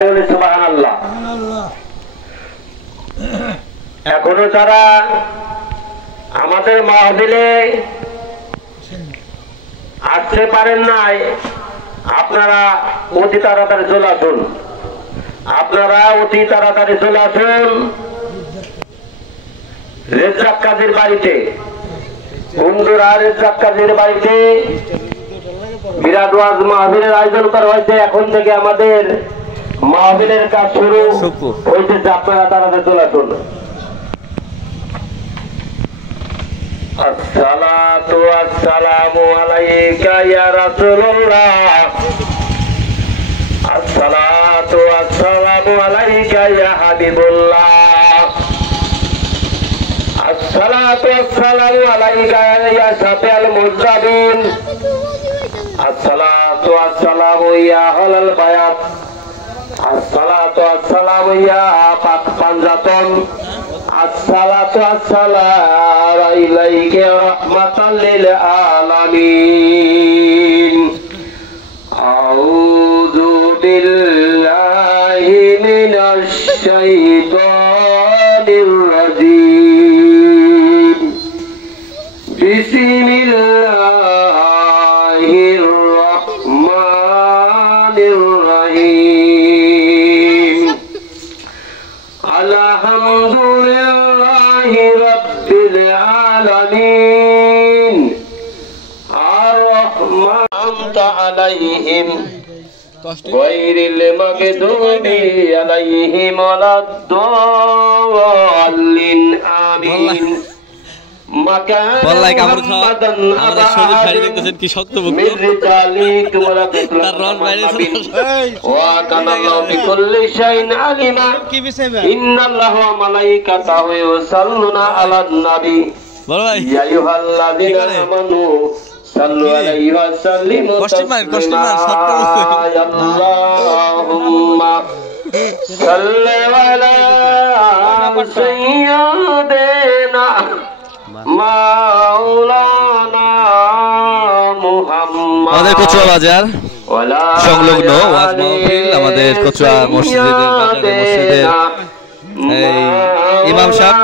সুবহানাল্লাহ। এখনো যারা আমাদের মাহফিলে আসতে পারেন নাই, আপনারা অতি তাড়াতাড়ি চলে আসুন। রেজ্জাক কাজীর বাড়িতে, বন্ধুরা, রেজ্জাক কাজীর বাড়িতে বিরাট ওয়াজ মাহফিলের আয়োজন করা হয়েছে। এখন থেকে আমাদের মাহফিলের কাজ শুরু হইতেছে, আপনারা তাড়াতাড়ি চলে আসুন। আসসালাতু ওয়াসসালামু আলাইকা ইয়া রাসূলুল্লাহ, আসসালাতু ওয়াসসালামু আলাইকা ইয়া হাবিবুল্লাহ, আসসালাতু ওয়াসসালামু আলাইকা ইয়া শাফিউল মুযযাবিন, আসসালাতু ওয়াসসালামু ইয়া আহলাল বায়াত, আসসালাতু ওয়াসসালামু ইয়া পাক পাঞ্জাতন, আসসালাতু ওয়াসসালামু আলাইকা রাহমাতাল লিল আলামিন। আউযু বিল্লাহি মিনাশ শাইতানির রাজীম। বিসমিল্লাহির রহমানির রহিম। আলহামদুলিল্লাহি রাব্বিল আলামিন। আর-রহমান আলাইহিম গায়রিল মাগদুবি আলাইহিম ওয়ালাদ-দাল্লিন। আমিন। বল্লাই কাপড় খাওয়া আমাদের শরীর ভারী দেখতেছেন কি শক্ত বুক, তার রন বাইরে ওয়া কানাল্লাহু বিকুল্লি শাইইন আলিমা। ইন্নাল্লাহা ওয়া মালাইকাতাহু ইউসাল্লুনা আলান নবী। বল ভাই, ইয়া আইয়ুহাল্লাযীনা আমানু সাল্লু আলাইহি ওয়া সাল্লিমু তাসলিমা। আল্লাহুম্মা সাল্লি আলা সাইয়্যিদিনা মাওলানা মুহাম্মদ। আমাদের কচুয়া বাজার সংলগ্ন ওয়াজ মাহফিল, আমাদের কচুয়া মসজিদের ইমাম সাহেব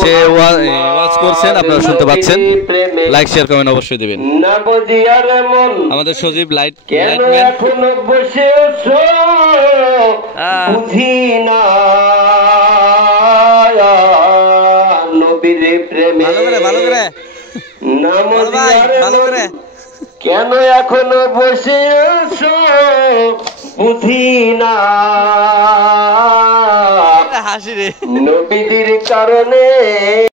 সে ওয়াজ করছেন, আপনারা শুনতে পাচ্ছেন। লাইক শেয়ার কমেন্ট অবশ্যই দেবেন। আমাদের সজীব লাইট এখনো বসে আছো বুঝি না নবীর প্রেমে। ভালো করে কেন এখনো বসে আছো বুঝি না হাসি রে নবীর কারণে।